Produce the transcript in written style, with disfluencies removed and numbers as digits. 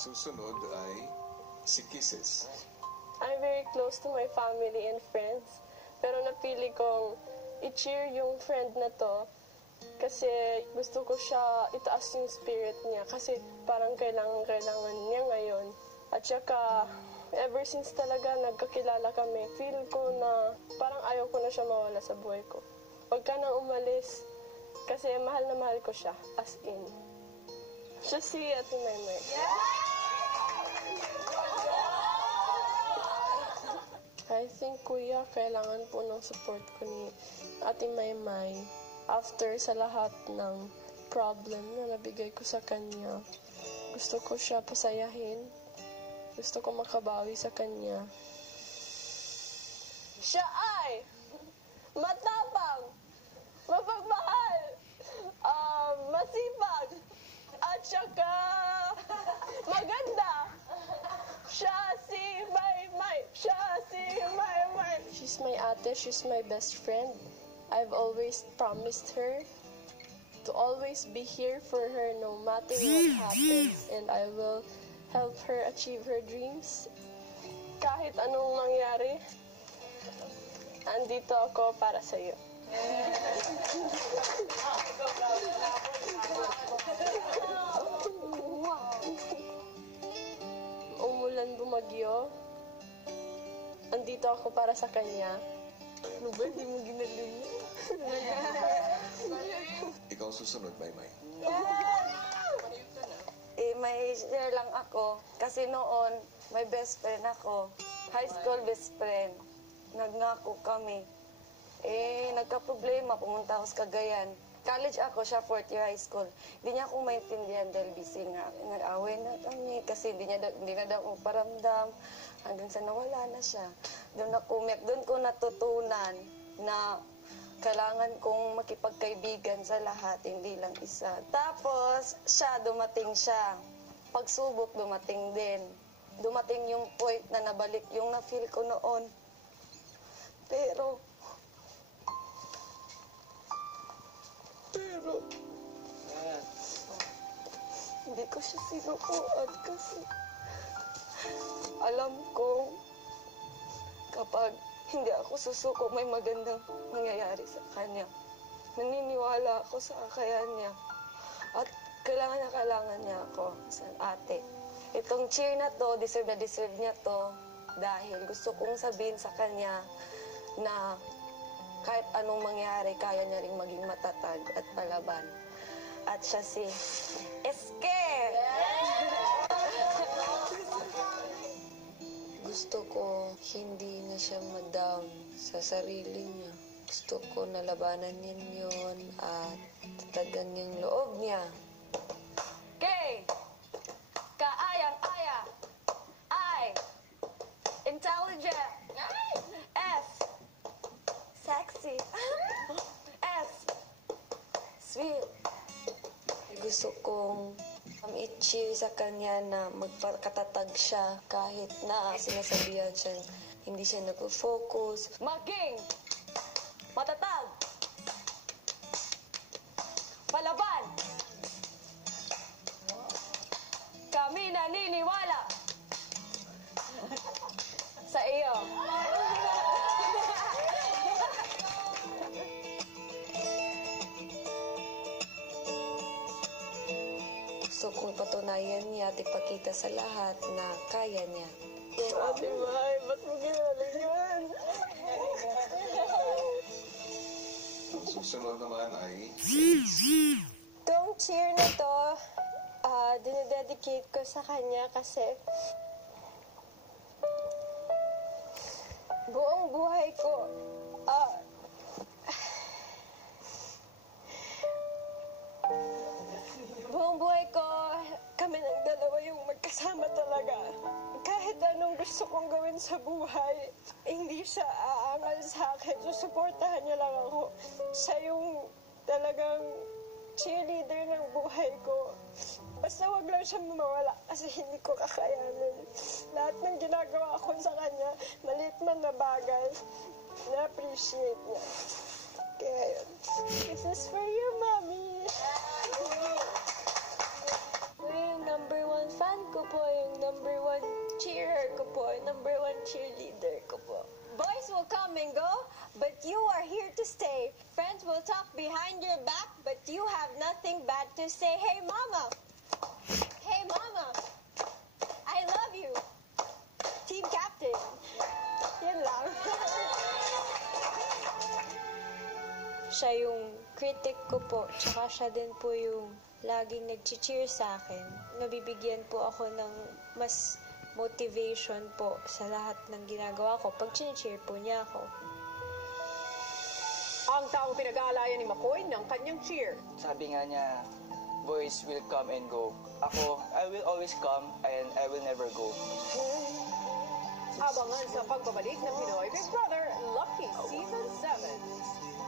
Susunod ay si Kisses. I'm very close to my family and friends. Pero napili kong i-cheer yung friend na to kasi gusto ko siya itaas yung spirit niya kasi parang kailangan niya ngayon. At saka, ever since talaga nagkakilala kami, feel ko na parang ayaw ko na siya mawala sa buhay ko. Huwag ka nang umalis kasi mahal na mahal ko siya, as in. Siya si Ate Maymay. I think, Kuya, kailangan po ng support ko ni Ate Maymay after sa lahat ng problem na nabigay ko sa kanya. Gusto ko siya pasayahin. Gusto ko makabawi sa kanya. Siya ay matapang, mapagmahal, masipag, at saka maganda. Siya si Maymay. Siya si Maymay. She's my ate. She's my best friend. I've always promised her to always be here for her no matter what happens. And I will help her achieve her dreams. Kahit anong mangyari, andito ako para sa iyo. Umulan bumagyo, andito ako para sa kanya. Ano ba, hindi mo ginaling? Ikaw susunod, Maymay. May share lang ako. Kasi noon, may best friend ako. High school best friend. Nagnako kami. Nagka-problema, pumunta ako sa Cagayan. College ako, siya 4th year high school. Hindi niya ako maintindihan dahil busy nga. Nag-away na kami kasi hindi na daw ako paramdam. Hanggang sa nawala na siya. Doon ko natutunan na kailangan kong makipagkaibigan sa lahat, hindi lang isa. Tapos, dumating siya. Pagsubok, dumating din. Dumating yung point na nabalik yung na-feel ko noon. Pero, hindi ko siya sinukuan kasi alam kong kapag hindi ako susuko, may magandang mangyayari sa kanya. Naniniwala ako sa kakayahan niya. At kailangan niya ako sa ate. Itong cheer na to, deserve na deserve niya to dahil gusto kong sabihin sa kanya na kahit anong mangyari, kaya niya rin maging matatag at palaban. At siya si Eske! Gusto ko hindi na siya ma-down sa sarili niya. Gusto ko nalabanan niya yun at tatagan yung loob niya. K! Kaayang-aya! I! Intelligent! S! Sexy! S! Sweet! Gusto kong i-cheer sa kanya na magpakatatag siya kahit na sinasabihan siya hindi siya nag-focus. Maging matatag! Palaban! Kami naniniwala sa iyo. Gusto kong patunayan niya at ipakita sa lahat na kaya niya. Ate May, ba't mo ginaling yan? Ang susunod naman ay Itong cheer na to, dinededicate ko sa kanya kasi buong buhay ko, kami ng dalawa yung magkasama talaga. Kahit anong gusto kong gawin sa buhay, hindi siya aangal sa akin. Susuportahan niya lang ako. Siya yung talagang cheerleader ng buhay ko. Basta wag lang siya mawala kasi hindi ko kakayanin. Lahat ng ginagawa ko sa kanya, maliit man na bagay, na-appreciate niya. Kaya yun. This is for you, Mommy. We're your #1 fan. ko po, yung number 1 cheerer ko po, number 1 cheerleader ko po. Boys will come and go, but you are here to stay. Friends will talk behind your back, but you have nothing bad to say. Hey, Mama! Hey, Mama! I love you! Team Captain! Yan lang. Siya yung critic ko po, tsaka siya din po yung laging nag-cheer sa akin. Nabibigyan po ako ng mas motivation po sa lahat ng ginagawa ko pag cheer po niya ako. Ang taong pinag-aalayan ni McCoy ng kanyang cheer. Sabi nga niya, boys will come and go. Ako, I will always come and I will never go. Abangan sa pagbabalik ng Pinoy Big Brother Lucky Season 7.